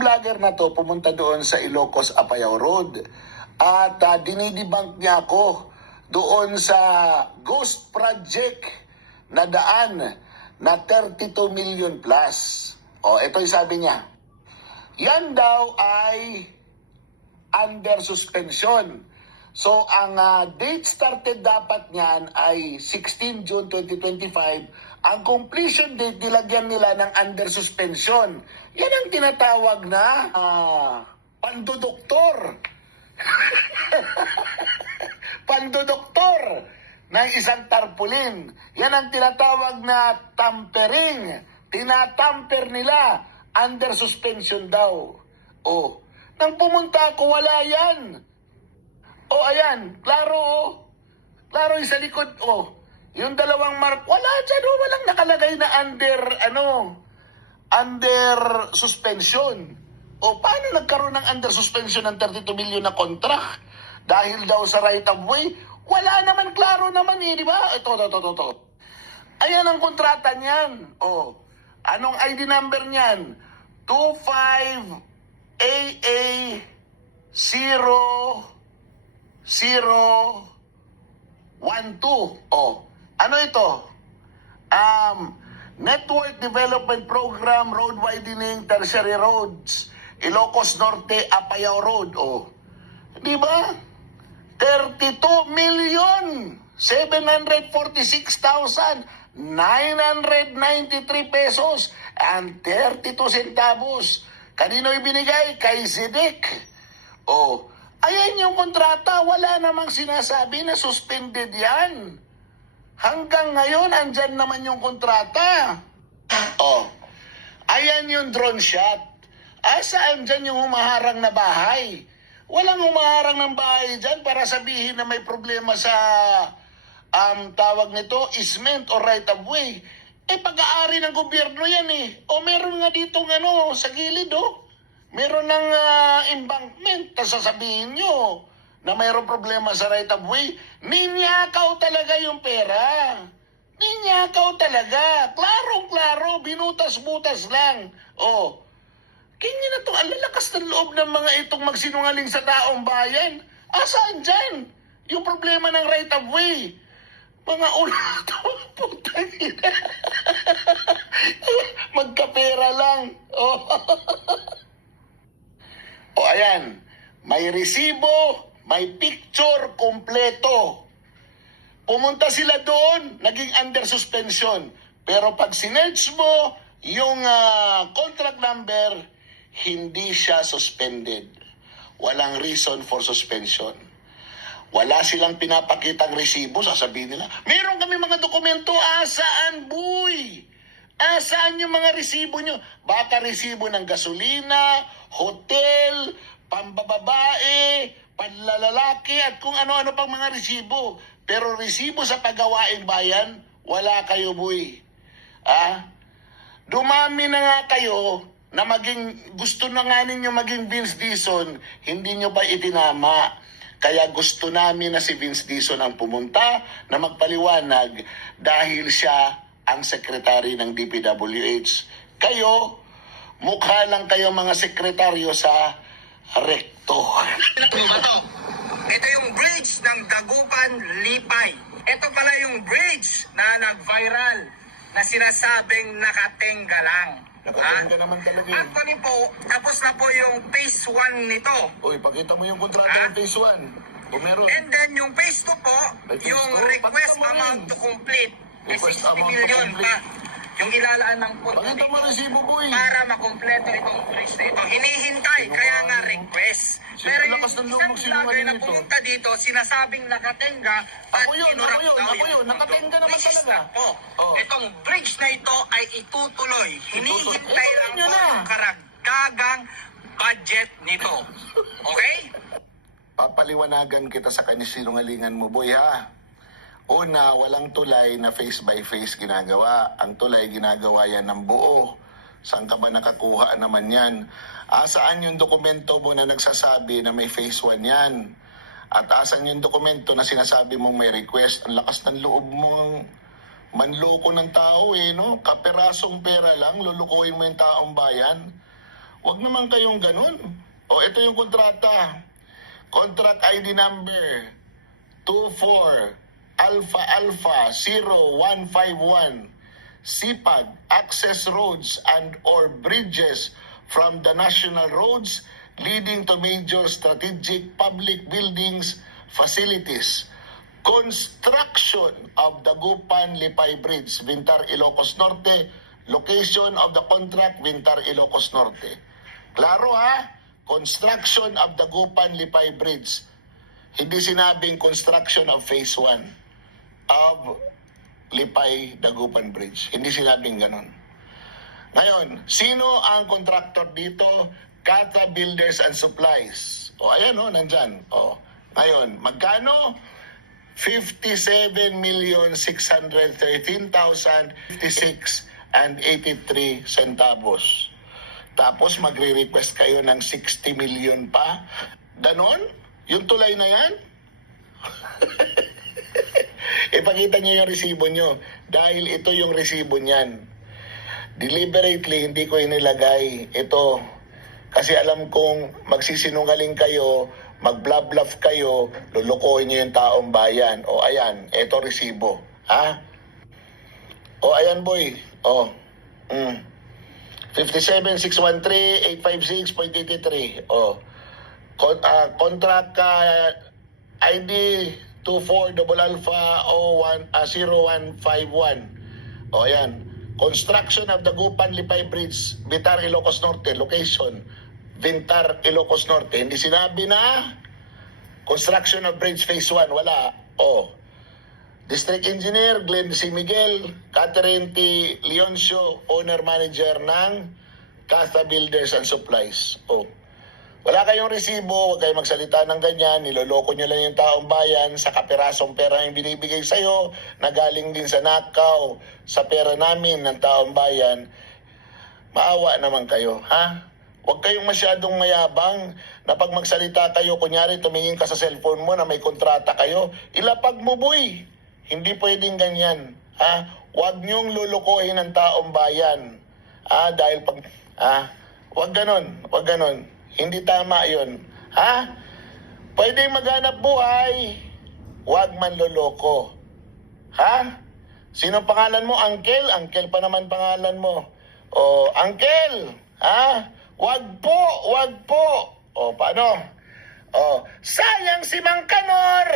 Itong vlogger na to pumunta doon sa Ilocos Apayao Road at dinidebunk niya ako doon sa ghost project na daan na 32 million plus. O, ito yung sabi niya. Yan daw ay under suspension. So, ang date started dapat niyan ay 16 June 2025. Ang completion date, nilagyan nila ng under suspension. Yan ang tinatawag na pandodoktor. Pandodoktor ng isang tarpaulin. Yan ang tinatawag na tampering. Tinatamper nila. Under suspension daw. O, nang pumunta ako, wala yan. O, ayan. Klaro, o. Klaro yung sa likod, o. Yung dalawang mark, wala dyan, o. Walang nakalagay na under suspension. O, paano nagkaroon ng under suspension ng 32 million na contract? Dahil daw sa right of way? Wala naman, klaro naman eh, di ba? Ito. Ayan ang kontrata niyan. O, anong ID number niyan? 25AA0012. O, ano ito? Network Development Program, Road Widening, Tertiary Roads, Ilocos Norte, Apayao Road. O, di ba? 32,746,993 pesos and 32 centavos. Kanino ibinigay? Kay Zedek. O, ayan yung kontrata. Wala namang sinasabi na suspended yan. Hanggang ngayon, andyan naman yung kontrata. O, ayan yung drone shot. Saan dyan yung humaharang na bahay? Walang humaharang ng bahay dyan para sabihin na may problema sa tawag nito, easement or right of way. Pag-aari ng gobyerno yan eh. O meron nga dito sa gilid meron ng embankment. Tapos sasabihin nyo na mayroong problema sa right of way. Ninyakaw talaga yung pera. Ninyakaw talaga. Klarong-klaro, binutas-butas lang. O, kanya na to, ang lalakas ng loob ng mga itong magsinungaling sa taong bayan. Saan dyan? Yung problema ng right of way. Mga ulo to, putang ina. Magkapera lang. O ayan, may resibo, may picture kompleto. Pumunta sila doon, naging under suspension. Pero pag sinerge mo yung contract number, hindi siya suspended. Walang reason for suspension. Wala silang pinapakitang resibo, sasabihin nila, meron kami mga dokumento, asaan, boy? Asaan yung mga resibo nyo? Baka resibo ng gasolina, hotel, pambababae, panlalalaki, at kung ano-ano pang mga resibo. Pero resibo sa paggawaing bayan, wala kayo, boy. Dumami na nga kayo na gusto na nga ninyo maging Vince Dizon, hindi nyo pa itinama. Kaya gusto namin na si Vince Dizon ang pumunta na magpaliwanag dahil siya ang sekretary ng DPWH. Kayo, mukha lang kayo mga sekretaryo sa rekto. Ito yung bridge ng Dagupan-Lipay. Ito pala yung bridge na nag-viral na sinasabing nakatenga lang. Nakatenga naman talaga yun. Actually po, tapos na po yung phase 1 nito. Uy, pakita mo yung kontrata ng phase 1. Kung meron. And then yung phase 2 po, May phase yung 2, request pakita mo amount rin. to complete. Request 60 amount to million complete. pa. Yung ilalaan ng pondo Pakita mo resibo, boy. para makompleto itong bridge na ito. Hinihintay, kaya nga request. Sino Pero ang yung lakas ng loob isang magsinungaling vlogger na nito? pumunta dito, sinasabing nakatenga at Ako yun, kinurap ako yun, daw ako yung yun. pondo. Nakatenga naman Which is talaga. not po. Oh. Itong bridge na ito ay itutuloy. Hinihintay Itutuloy lang nyo po na. ang karagdagang budget nito. Okay? Papaliwanagan kita sa kanisinungalingan mo, boy, ha? Una, walang tulay na face by face ginagawa. Ang tulay ginagawa yan ng buo. Saan ka ba nakakuha naman yan? Saan yung dokumento mo na nagsasabi na may phase 1 yan? At asan yung dokumento na sinasabi mong may request? Ang lakas ng loob mong manloko ng tao no? Kaperasong pera lang, lulukuhin mo yung taong bayan. Huwag naman kayong ganun. O, ito yung kontrata. Contract ID number 24 Alpha Alpha 0151. SIPAG, access roads and or bridges from the national roads leading to major strategic public buildings, facilities. Construction of Dagupan Lipay Bridge, Vintar, Ilocos Norte. Location of the contract, Vintar, Ilocos Norte. Klaro ha? Construction of Dagupan Lipay Bridge. Hindi sinabing construction of phase 1 of Lipay Dagupan Bridge. Hindi sinabing ganun. Ngayon, sino ang contractor dito? Kata Builders and Supplies. O, ayan o, nandyan. O, ngayon, magkano? 57,613,056 and 83 centavos. Tapos magre-request kayo ng 60 million pa. Ganon? Yung tulay na yan? Ipakita nyo yung resibo nyo. Dahil ito yung resibo niyan. Deliberately, hindi ko inilagay ito. Kasi alam kong magsisinungaling kayo, mag-bluff kayo, lulukohin nyo yung taong bayan. O ayan, ito resibo. Ha? O ayan boy. O. 57,613,856.83. O. Contract ID 24 double alpha 0151. O ayan. Construction of the Dagupan Lipay Bridge, Vintar, Ilocos Norte. Location, Vintar, Ilocos Norte. Hindi sinabi na construction of bridge phase 1. Wala. O. District Engineer Glenn C. Miguel, Catherine T. Leoncio, owner-manager ng Casa Builders and Supplies. O. Wala kayong resibo, huwag kayong magsalita ng ganyan, niloloko nyo lang yung taong bayan sa kapirasong pera yung binibigay sa'yo, na galing din sa nakaw, sa pera namin ng taong bayan. Maawa naman kayo, ha? Huwag kayong masyadong mayabang na pag magsalita kayo, kunyari tumingin ka sa cellphone mo na may kontrata kayo, ilapag mo boy. Hindi pwedeng ganyan, ha? Huwag nyong lulukohin ang taong bayan. Dahil pag, huwag ganon, huwag ganon. Hindi tama yun. Ha? Pwede maghanap buhay. Huwag manloloko. Ha? Sino pangalan mo? Uncle? Uncle pa naman pangalan mo. O, Uncle! Ha? Huwag po! Huwag po! O, paano? O, sayang si Mang Kanor!